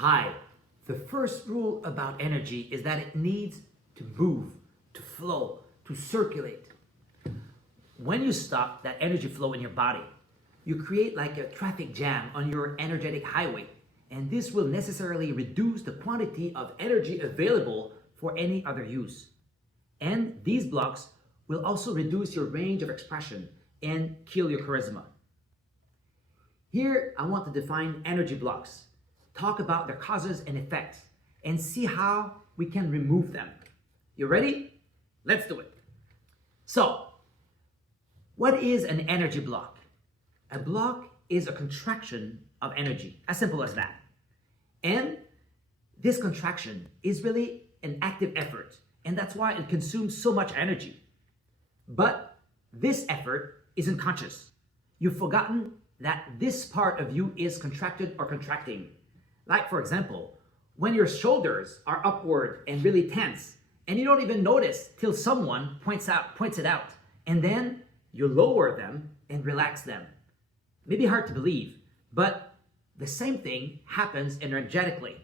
Hi. The first rule about energy is that it needs to move, to flow, to circulate. When you stop that energy flow in your body, you create like a traffic jam on your energetic highway, and this will necessarily reduce the quantity of energy available for any other use. And these blocks will also reduce your range of expression and kill your charisma. Here, I want to define energy blocks, talk about their causes and effects, and see how we can remove them. You ready? Let's do it. So, what is an energy block? A block is a contraction of energy, as simple as that. And this contraction is really an active effort, and that's why it consumes so much energy. But this effort isn't conscious. You've forgotten that this part of you is contracted or contracting. Like, for example, when your shoulders are upward and really tense, and you don't even notice till someone points it out, and then you lower them and relax them. Maybe hard to believe, but the same thing happens energetically.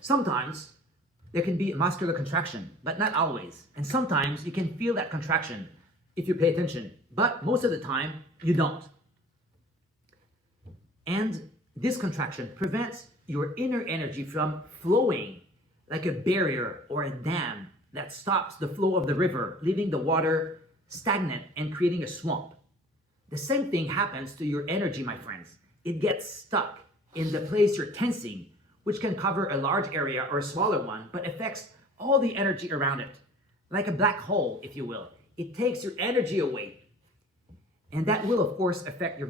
Sometimes there can be a muscular contraction, but not always. And sometimes you can feel that contraction if you pay attention, but most of the time you don't. And this contraction prevents your inner energy from flowing like a barrier or a dam that stops the flow of the river, leaving the water stagnant and creating a swamp. The same thing happens to your energy, my friends. It gets stuck in the place you're tensing, which can cover a large area or a smaller one, but affects all the energy around it. Like a black hole, if you will. It takes your energy away. And that will, of course, affect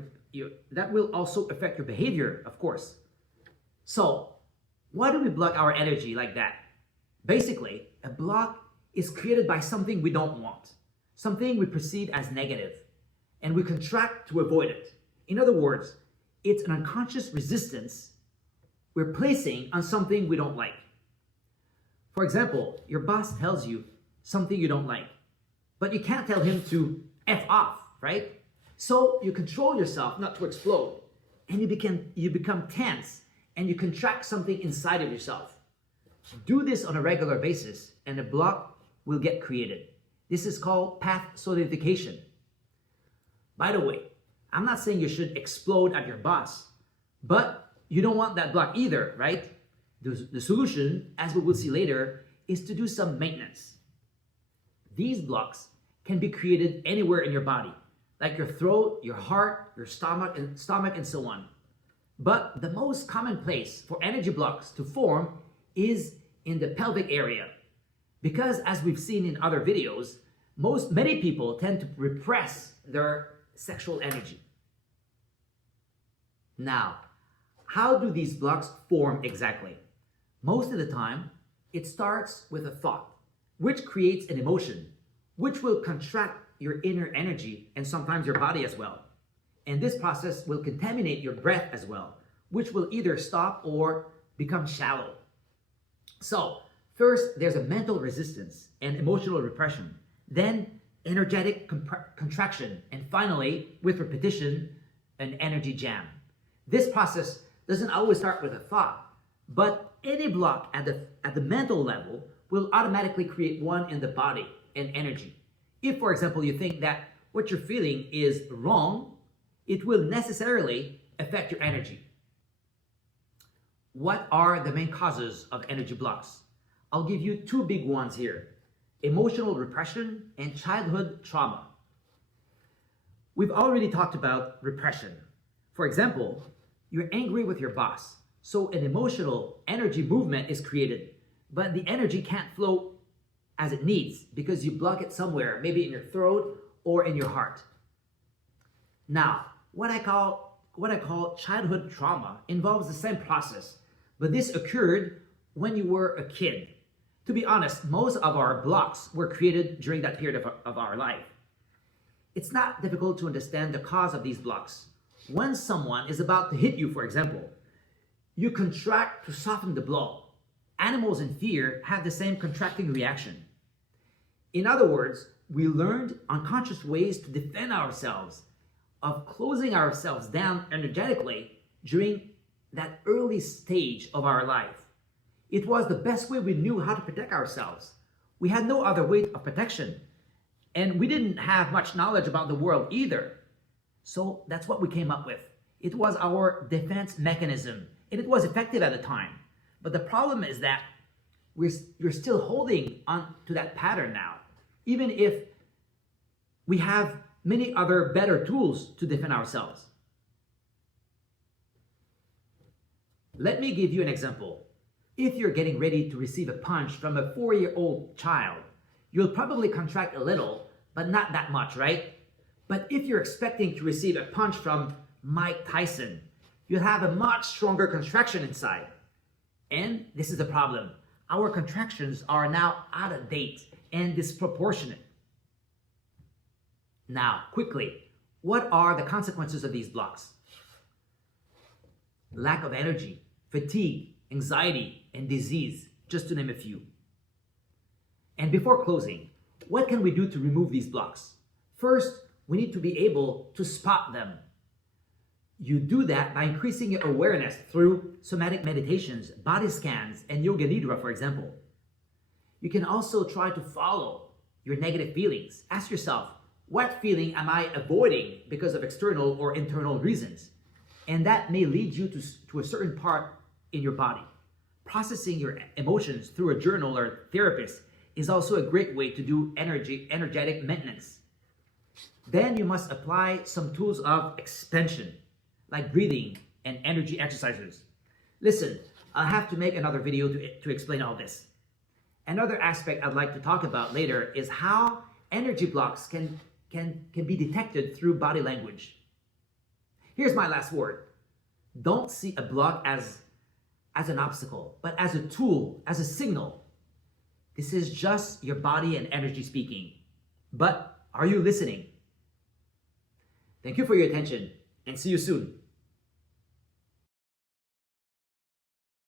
that will also affect your behavior, of course. So, why do we block our energy like that? Basically, a block is created by something we don't want, something we perceive as negative, and we contract to avoid it. In other words, it's an unconscious resistance we're placing on something we don't like. For example, your boss tells you something you don't like, but you can't tell him to F off, right? So you control yourself not to explode, and you become tense, and you contract something inside of yourself. Do this on a regular basis, and a block will get created. This is called path solidification. By the way, I'm not saying you should explode at your boss, but you don't want that block either, right? The solution, as we will see later, is to do some maintenance. These blocks can be created anywhere in your body, like your throat, your heart, your stomach, and so on. But the most common place for energy blocks to form is in the pelvic area. Because as we've seen in other videos, many people tend to repress their sexual energy. Now, how do these blocks form exactly? Most of the time, it starts with a thought, which creates an emotion, which will contract your inner energy and sometimes your body as well. And this process will contaminate your breath as well, which will either stop or become shallow. So, first, there's a mental resistance and emotional repression, then energetic contraction, and finally, with repetition, an energy jam. This process doesn't always start with a thought, but any block at the mental level will automatically create one in the body and energy. If, for example, you think that what you're feeling is wrong, it will necessarily affect your energy. What are the main causes of energy blocks? I'll give you two big ones here: emotional repression and childhood trauma. We've already talked about repression. For example, you're angry with your boss, so an emotional energy movement is created, but the energy can't flow as it needs because you block it somewhere, maybe in your throat or in your heart. Now, what I call childhood trauma involves the same process, but this occurred when you were a kid. To be honest, most of our blocks were created during that period of our life. It's not difficult to understand the cause of these blocks. When someone is about to hit you, for example, you contract to soften the blow. Animals in fear have the same contracting reaction. In other words, we learned unconscious ways to defend ourselves, of closing ourselves down energetically during that early stage of our life. It was the best way we knew how to protect ourselves. We had no other way of protection. And we didn't have much knowledge about the world either. So that's what we came up with. It was our defense mechanism, and it was effective at the time. But the problem is that you're still holding on to that pattern now, even if we have many other better tools to defend ourselves. Let me give you an example. If you're getting ready to receive a punch from a 4-year-old child, you'll probably contract a little, but not that much, right? But if you're expecting to receive a punch from Mike Tyson, you'll have a much stronger contraction inside. And this is the problem. Our contractions are now out of date and disproportionate. Now, quickly, what are the consequences of these blocks? Lack of energy, fatigue, anxiety, and disease, just to name a few. And before closing, what can we do to remove these blocks? First, we need to be able to spot them. You do that by increasing your awareness through somatic meditations, body scans, and yoga nidra, for example. You can also try to follow your negative feelings. Ask yourself, what feeling am I avoiding because of external or internal reasons? And that may lead you to a certain part in your body. Processing your emotions through a journal or therapist is also a great way to do energetic maintenance. Then you must apply some tools of expansion, like breathing and energy exercises. Listen, I'll have to make another video to explain all this. Another aspect I'd like to talk about later is how energy blocks can be detected through body language. Here's my last word. Don't see a block as an obstacle, but as a tool, as a signal. This is just your body and energy speaking. But are you listening? Thank you for your attention, and see you soon.